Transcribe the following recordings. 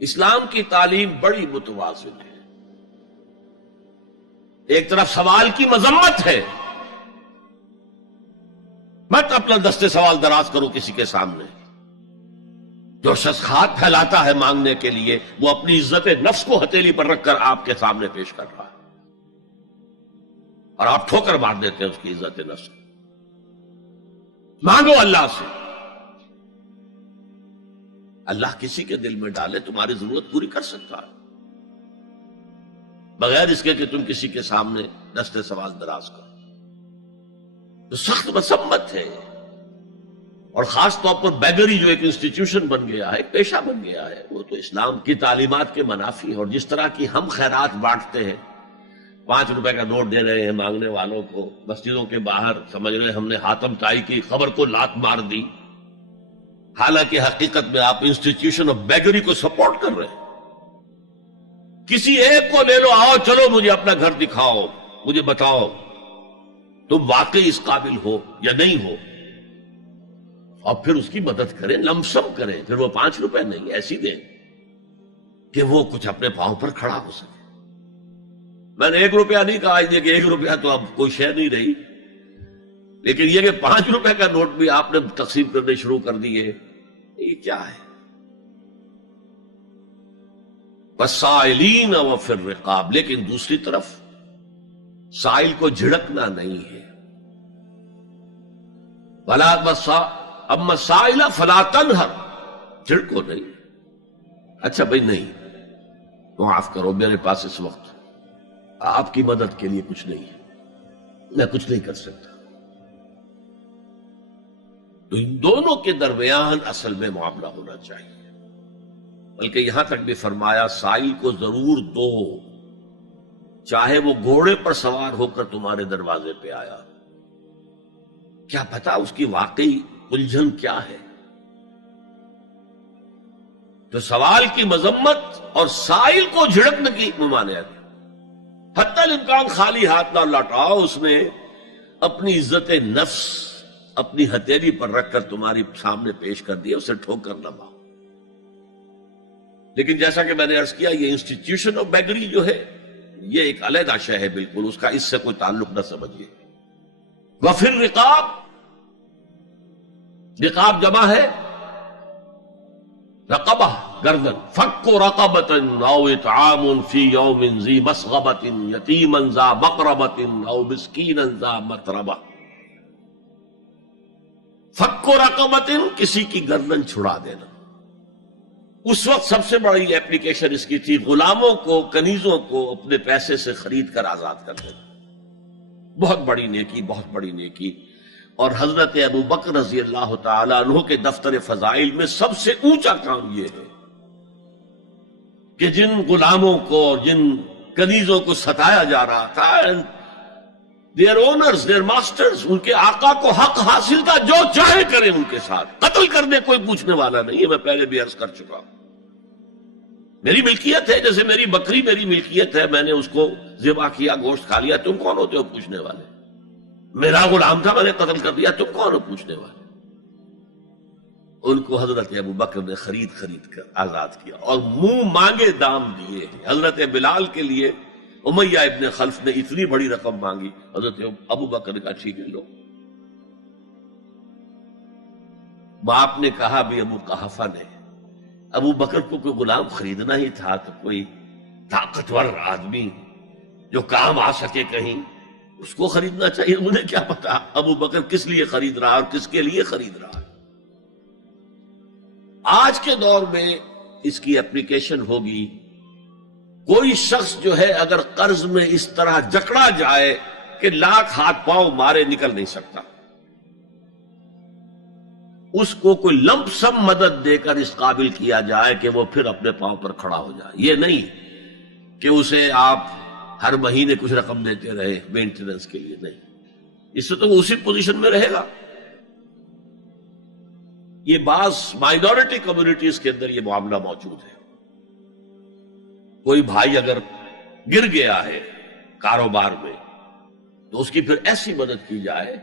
اسلام کی تعلیم بڑی متوازن ہے. ایک طرف سوال کی مذمت ہے، مت اپنا دستے سوال دراز کرو کسی کے سامنے. جو شخص ہاتھ پھیلاتا ہے مانگنے کے لیے، وہ اپنی عزت نفس کو ہتھیلی پر رکھ کر آپ کے سامنے پیش کر رہا ہے، اور آپ ٹھوکر مار دیتے ہیں اس کی عزت نفس کو. مانگو اللہ سے، اللہ کسی کے دل میں ڈالے تمہاری ضرورت پوری کر سکتا ہے، بغیر اس کے کہ تم کسی کے سامنے دستے سوال دراز کرو. تو سخت مذمت ہے. اور خاص طور پر بیگری جو ایک انسٹیٹیوشن بن گیا ہے، ایک پیشہ بن گیا ہے، وہ تو اسلام کی تعلیمات کے منافی ہے. اور جس طرح کی ہم خیرات بانٹتے ہیں، 5 روپے کا نوٹ دے رہے ہیں مانگنے والوں کو، مسجدوں کے باہر سمجھ رہے ہم نے حاتم طائی کی خبر کو لات مار دی، حالانکہ حقیقت میں آپ انسٹیٹیوشن آف بیگری کو سپورٹ کر رہے ہیں. کسی ایک کو لے لو، آؤ چلو مجھے اپنا گھر دکھاؤ، مجھے بتاؤ تم واقعی اس قابل ہو یا نہیں ہو، اور پھر اس کی مدد کریں، لمسم کریں. پھر وہ 5 روپے نہیں ایسی دیں کہ وہ کچھ اپنے پاؤں پر کھڑا ہو سکے. میں نے 1 روپیہ نہیں کہا، یہ کہ 1 روپیہ تو اب کوئی شے نہیں رہی، لیکن یہ کہ 5 روپے کا نوٹ بھی آپ نے تقسیم کرنے شروع کر دیے، یہ کیا ہے؟ والسائلین وفی الرقاب. لیکن دوسری طرف سائل کو جھڑکنا نہیں ہے. اما السائل فلا تنہر، جھڑکو نہیں. اچھا بھائی نہیں، معاف کرو، میرے پاس اس وقت آپ کی مدد کے لیے کچھ نہیں ہے، میں کچھ نہیں کر سکتا. تو ان دونوں کے درمیان اصل میں معاملہ ہونا چاہیے. بلکہ یہاں تک بھی فرمایا سائل کو ضرور دو، چاہے وہ گھوڑے پر سوار ہو کر تمہارے دروازے پہ آیا. کیا پتا اس کی واقعی الجھن کیا ہے. تو سوال کی مذمت اور سائل کو جھڑکنے کی ممانعت. حتی الامکان خالی ہاتھ نہ لوٹاؤ، اس نے اپنی عزت نفس اپنی ہتھیلی پر رکھ کر تمہاری سامنے پیش کر دیا، اسے ٹھوکر نہ مارو. لیکن جیسا کہ میں نے عرض کیا، یہ انسٹیٹیوشن آف بیگری جو ہے یہ ایک علیحدہ شے ہے، بالکل اس کا اس سے کوئی تعلق نہ سمجھیے. وفی الرقاب، رقاب جمع ہے رقبہ، گردن. فک رقبۃ او اطعام فی یوم ذی مسغبۃ یتیما ذا مقربۃ او مسکینا ذا متربہ. فک رقبۃ، کسی کی گردن چھڑا دینا. اس وقت سب سے بڑی اپلیکیشن اس کی تھی غلاموں کو، کنیزوں کو اپنے پیسے سے خرید کر آزاد کر دینا. بہت بڑی نیکی، بہت بڑی نیکی. اور حضرت ابو بکر رضی اللہ تعالیٰ عنہ کے دفتر فضائل میں سب سے اونچا کام یہ ہے کہ جن غلاموں کو اور جن کنیزوں کو ستایا جا رہا تھا، دیئر اونرز، دیئر ماسٹرز، ان کے آقا کو حق حاصل تھا، جو چاہے کریں ان کے ساتھ، قتل کرنے کوئی پوچھنے والا نہیں ہے. میں پہلے بھی عرض کر چکا ہوں، میری ملکیت ہے، جیسے میری بکری میری ملکیت ہے، میں نے اس کو ذبح کیا، گوشت کھا لیا، تم کون ہوتے ہو پوچھنے والے؟ میرا غلام تھا، میں نے قتل کر دیا، تم کون ہو پوچھنے والے؟ ان کو حضرت ابو بکر نے خرید کر آزاد کیا اور منہ مانگے دام دیے. حضرت بلال کے لیے امیہ ابن خلف نے اتنی بڑی رقم مانگی، حضرت ابو بکر نے کہا ٹھیک ہے لو. باپ نے کہا بھی ابو قحافہ نے، ابو بکر کو کوئی غلام خریدنا ہی تھا تو کوئی طاقتور آدمی جو کام آ سکے کہیں، اس کو خریدنا چاہیے. مجھے کیا پتا ابو بکر کس لیے خرید رہا اور کس کے لیے خرید رہا. آج کے دور میں اس کی اپلیکیشن ہوگی. کوئی شخص جو ہے اگر قرض میں اس طرح جکڑا جائے کہ لاکھ ہاتھ پاؤں مارے نکل نہیں سکتا، اس کو کوئی لمپ سم مدد دے کر اس قابل کیا جائے کہ وہ پھر اپنے پاؤں پر کھڑا ہو جائے. یہ نہیں کہ اسے آپ ہر مہینے کچھ رقم دیتے رہے مینٹیننس کے لیے، نہیں، اس سے تو وہ اسی پوزیشن میں رہے گا. یہ بعض مائنورٹی کمیونٹیز کے اندر یہ معاملہ موجود ہے. کوئی بھائی اگر گر گیا ہے کاروبار میں تو اس کی پھر ایسی مدد کی جائے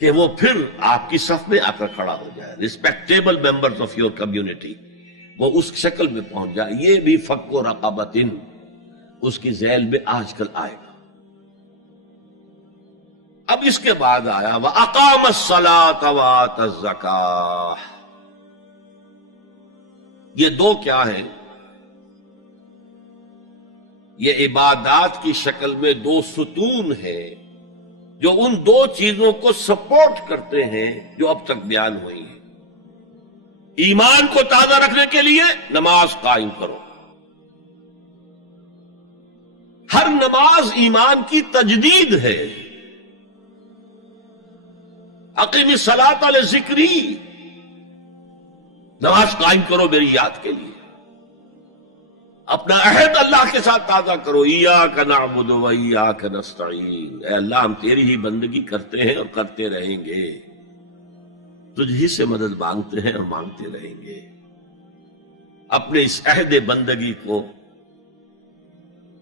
کہ وہ پھر آپ کی صف میں آ کر کھڑا ہو جائے. Respectable members of your community وہ اس شکل میں پہنچ جائے. یہ بھی فک و رقبتن اس کی ذیل میں آج کل آئے گا. اب اس کے بعد آیا وَأَقَامَ الصَّلَاةَ وَآتَى الزَّكَاةَ. یہ دو کیا ہیں؟ یہ عبادات کی شکل میں دو ستون ہیں جو ان دو چیزوں کو سپورٹ کرتے ہیں جو اب تک بیان ہوئی ہیں. ایمان کو تازہ رکھنے کے لیے نماز قائم کرو. ہر نماز ایمان کی تجدید ہے. اقیم الصلاۃ لذکری، نماز قائم کرو میری یاد کے لیے. اپنا عہد اللہ کے ساتھ تازہ کرو. ایاک نعبد و ایاک نستعین، اے اللہ ہم تیری ہی بندگی کرتے ہیں اور کرتے رہیں گے، تجھ ہی سے مدد مانگتے ہیں اور مانگتے رہیں گے. اپنے اس عہد بندگی کو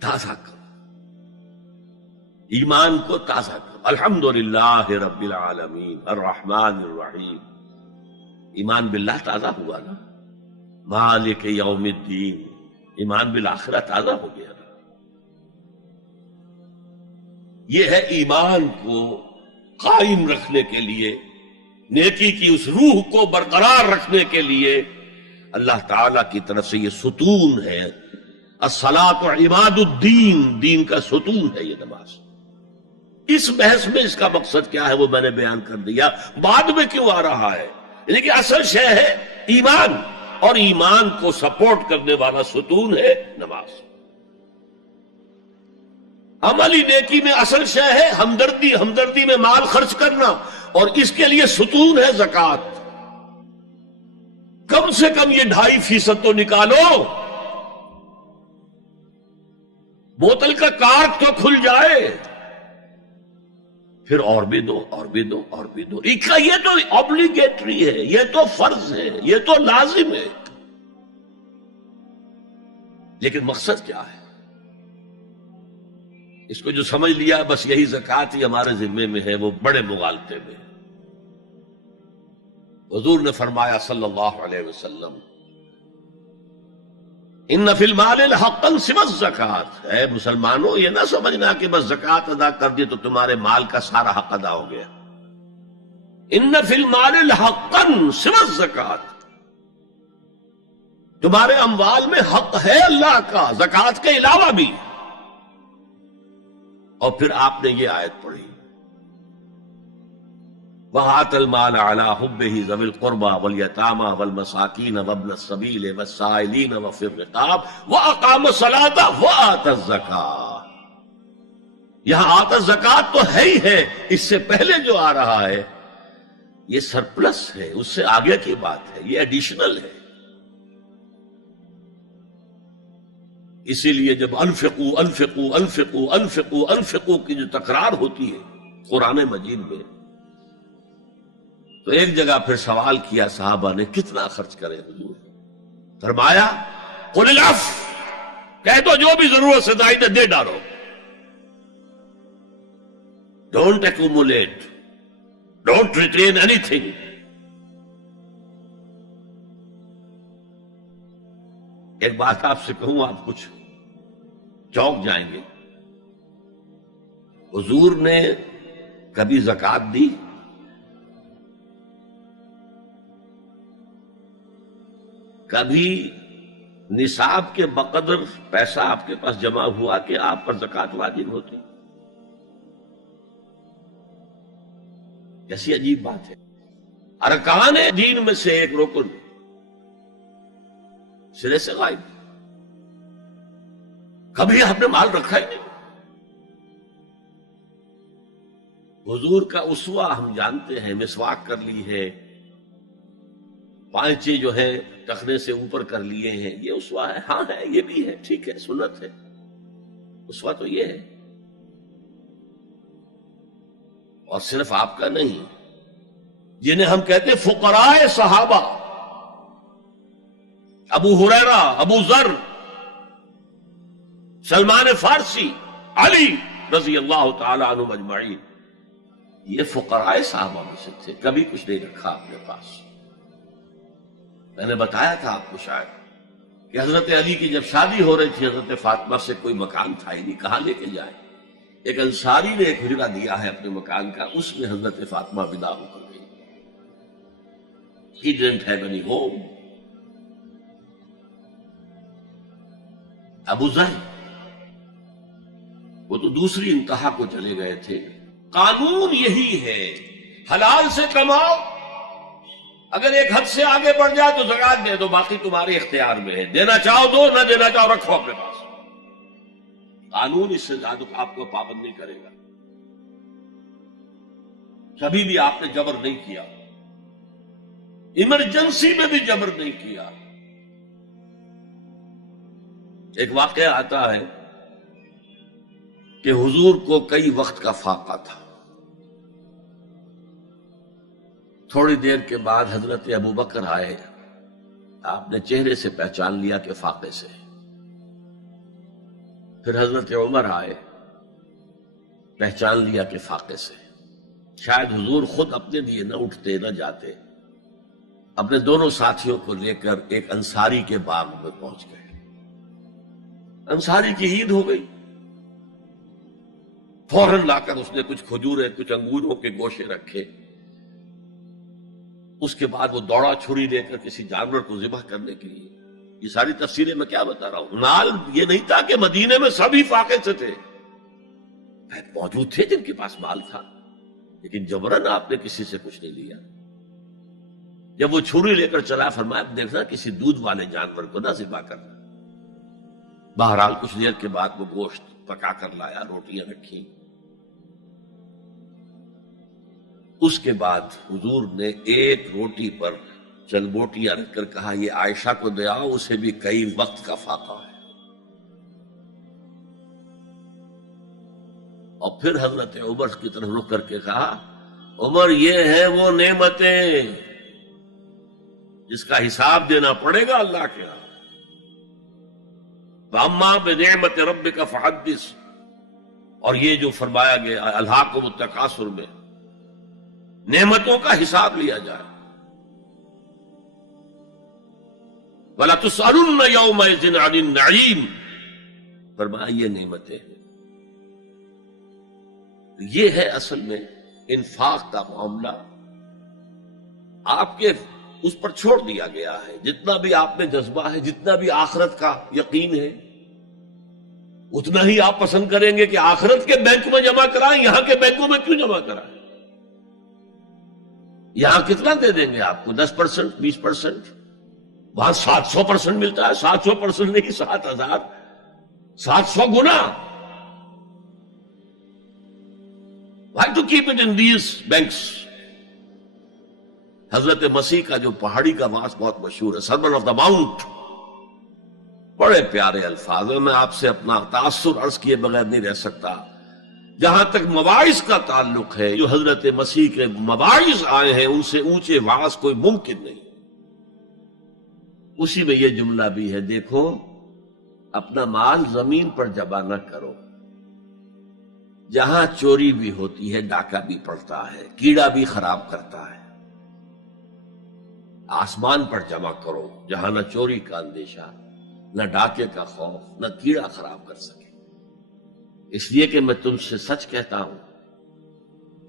تازہ کرو، ایمان کو تازہ کرو. الحمدللہ رب العالمین الرحمن الرحیم. ایمان باللہ تازہ ہوا نا. مالک یوم الدین، ایمان بالآخرہ تازہ ہو گیا نا. یہ ہے ایمان کو قائم رکھنے کے لیے، نیکی کی اس روح کو برقرار رکھنے کے لیے اللہ تعالی کی طرف سے یہ ستون ہے. الصلاۃ عماد الدین، دین کا ستون ہے یہ نماز. اس بحث میں اس کا مقصد کیا ہے وہ میں نے بیان کر دیا. بعد میں کیوں آ رہا ہے؟ لیکن اصل شے ہے ایمان، اور ایمان کو سپورٹ کرنے والا ستون ہے نماز. عملی نیکی میں اصل شے ہے ہمدردی، ہمدردی میں مال خرچ کرنا، اور اس کے لیے ستون ہے زکوٰۃ. کم سے کم یہ 2.5% تو نکالو، بوتل کا کارک تو کھل جائے، پھر اور بھی دو اور بھی دو اور بھی دو. یہ تو obligatory ہے، یہ تو فرض ہے، یہ تو لازم ہے. لیکن مقصد کیا ہے؟ اس کو جو سمجھ لیا بس یہی زکوٰۃ ہی ہمارے ذمے میں ہے، وہ بڑے مغالطے میں. حضور نے فرمایا صلی اللہ علیہ وسلم ان فی المال حقا سوى الزکوٰۃ. اے مسلمانوں یہ نہ سمجھنا کہ بس زکوٰۃ ادا کر دی تو تمہارے مال کا سارا حق ادا ہو گیا. ان فی المال حقا سوى الزکوٰۃ، تمہارے اموال میں حق ہے اللہ کا زکوٰۃ کے علاوہ بھی. اور پھر آپ نے یہ آیت پڑھی وَآتَى الْمَالَ عَلَىٰ حُبِّهِ ذَوِي الْقُرْبَىٰ وَالْيَتَامَىٰ وَالْمَسَاكِينَ وَابْنَ السَّبِيلِ وَالسَّائِلِينَ وَفِي الرِّقَابِ وَأَقَامَ الصَّلَاةَ وَآتَى الزَّكَاةَ. یہاں آتا زکوٰۃ تو ہے ہی ہے، اس سے پہلے جو آ رہا ہے یہ سرپلس ہے، اس سے آگے کی بات ہے، یہ ایڈیشنل ہے. اسی لیے جب انفقوا انفقوا انفقوا انفقوا انفقوا کی جو تکرار ہوتی ہے قرآن مجید میں، تو ایک جگہ پھر سوال کیا صحابہ نے کتنا خرچ کرے حضور؟ فرمایا قل العفو، کہہ دو جو بھی ضرورت سے زائد دے ڈالو. Don't accumulate, don't retain any thing. ایک بات آپ سے کہوں، آپ کچھ چونک جائیں گے. حضور نے کبھی زکوٰۃ دی؟ کبھی نصاب کے بقدر پیسہ آپ کے پاس جمع ہوا کہ آپ پر زکوٰۃ واجب ہوتی؟ کیسی عجیب بات ہے. ارکان دین میں سے ایک رکن سرے سے غائب. کبھی آپ نے مال رکھا ہی نہیں. حضور کا اسوہ ہم جانتے ہیں، مسواک کر لی ہے، پانچے جو ہے ٹخنے سے اوپر کر لیے ہیں، یہ اسوہ ہے. ہاں ہے، یہ بھی ہے، ٹھیک ہے، سنت ہے. اسوہ تو یہ ہے. اور صرف آپ کا نہیں، جنہیں ہم کہتے ہیں فقراء صحابہ، ابو ہریرہ، ابو ذر، سلمان فارسی، علی رضی اللہ تعالی عنہ اجمعین، یہ فقراء صحابہ میں سے تھے. کبھی کچھ نہیں رکھا اپنے پاس. میں نے بتایا تھا آپ کو شاید کہ حضرت علی کی جب شادی ہو رہی تھی حضرت فاطمہ سے، کوئی مکان تھا ہی نہیں، کہاں لے کے جائے؟ ایک انصاری نے ایک حجرہ دیا ہے اپنے مکان کا، اس میں حضرت فاطمہ ودا ہو کر گئی. He didn't have any home. ابو ذر وہ تو دوسری انتہا کو چلے گئے تھے. قانون یہی ہے، حلال سے کماؤ، اگر ایک حد سے آگے بڑھ جائے تو زکات دے دو، باقی تمہارے اختیار میں ہے، دینا چاہو دو، نہ دینا چاہو رکھو اپنے پاس. قانون اس سے زیادہ آپ کو پابند نہیں کرے گا. کبھی بھی آپ نے جبر نہیں کیا، ایمرجنسی میں بھی جبر نہیں کیا. ایک واقعہ آتا ہے کہ حضور کو کئی وقت کا فاقہ تھا. تھوڑی دیر کے بعد حضرت ابو بکر آئے، آپ نے چہرے سے پہچان لیا کہ فاقے سے. پھر حضرت عمر آئے، پہچان لیا کہ فاقے سے. شاید حضور خود اپنے لیے نہ اٹھتے نہ جاتے، اپنے دونوں ساتھیوں کو لے کر ایک انصاری کے باغ میں پہنچ گئے. انصاری کی عید ہو گئی، فوراً لا کر اس نے کچھ کھجوریں کچھ انگوروں کے گوشے رکھے. اس کے بعد وہ دوڑا چھری لے کر کسی جانور کو ذبح کرنے کے لیے. یہ ساری تفسیریں میں کیا بتا رہا ہوں. مال یہ نہیں تھا کہ مدینے میں سبھی فاقے سے تھے، موجود تھے جن کے پاس مال تھا، لیکن جبرن آپ نے کسی سے کچھ نہیں لیا. جب وہ چھری لے کر چلا، فرمایا دیکھنا کسی دودھ والے جانور کو نہ ذبح کرنا. بہرحال کچھ دیر کے بعد وہ گوشت پکا کر لایا، روٹیاں رکھی. اس کے بعد حضور نے ایک روٹی پر چند بوٹیاں رکھ کر کہا یہ عائشہ کو دے آؤ، اسے بھی کئی وقت کا فاقہ ہے. اور پھر حضرت عمر کی طرف رخ کر کے کہا عمر یہ ہیں وہ نعمتیں جس کا حساب دینا پڑے گا اللہ کے ہاں. فَأَمَّا بِنِعْمَةِ رَبِّكَ فَحَدِّثْ، اور یہ جو فرمایا گیا الہاکم التکاثر میں نعمتوں کا حساب لیا جائے. وَلَا تُسْأَلُنَّ يَوْمَئِذٍ عَنِ النَّعِيمِ، فرمایا یہ نعمتیں ہیں. یہ ہے اصل میں انفاق کا معاملہ. آپ کے اس پر چھوڑ دیا گیا ہے. جتنا بھی آپ میں جذبہ ہے، جتنا بھی آخرت کا یقین ہے، اتنا ہی آپ پسند کریں گے کہ آخرت کے بینک میں جمع کرائیں، یہاں کے بینکوں میں کیوں جمع کرائیں. یہاں کتنا دے دیں گے آپ کو؟ 10%، 20%. وہاں 700% ملتا ہے. 700% نہیں، 7,000، 700 گنا. Why to keep it in these banks? حضرت مسیح کا جو پہاڑی کا واس بہت مشہور ہے، سرمن آف دا ماؤنٹ، بڑے پیارے الفاظ ہیں. میں آپ سے اپنا تاثر عرض کیے بغیر نہیں رہ سکتا. جہاں تک مواعظ کا تعلق ہے، جو حضرت مسیح کے مواعظ آئے ہیں ان سے اونچے واعظ کوئی ممکن نہیں. اسی میں یہ جملہ بھی ہے، دیکھو اپنا مال زمین پر جمع نہ کرو. جہاں چوری بھی ہوتی ہے ڈاکہ بھی پڑتا ہے، کیڑا بھی خراب کرتا ہے. آسمان پر جمع کرو جہاں نہ چوری کا اندیشہ، نہ ڈاکے کا خوف، نہ کیڑا خراب کر سکے. اس لیے کہ میں تم سے سچ کہتا ہوں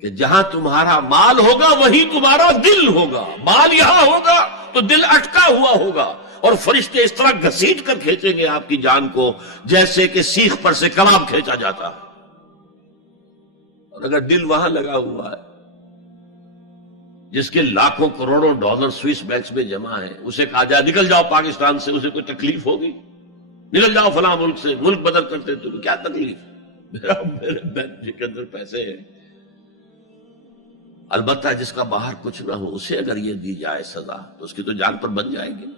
کہ جہاں تمہارا مال ہوگا وہیں تمہارا دل ہوگا. مال یہاں ہوگا تو دل اٹکا ہوا ہوگا، اور فرشتے اس طرح گھسیٹ کر کھینچیں گے آپ کی جان کو جیسے کہ سیخ پر سے کباب کھینچا جاتا ہے. اور اگر دل وہاں لگا ہوا ہے جس کے لاکھوں کروڑوں ڈالر سوئس بینکس میں جمع ہیں، اسے کہا جائے نکل جاؤ پاکستان سے، اسے کوئی تکلیف ہوگی؟ نکل جاؤ فلاں ملک سے، ملک بدل کرتے تو کیا تکلیف؟ میرے بینک کے اندر پیسے ہیں. البتہ جس کا باہر کچھ نہ ہو اسے اگر یہ دی جائے سزا تو اس کی تو جان پر بن جائے گی.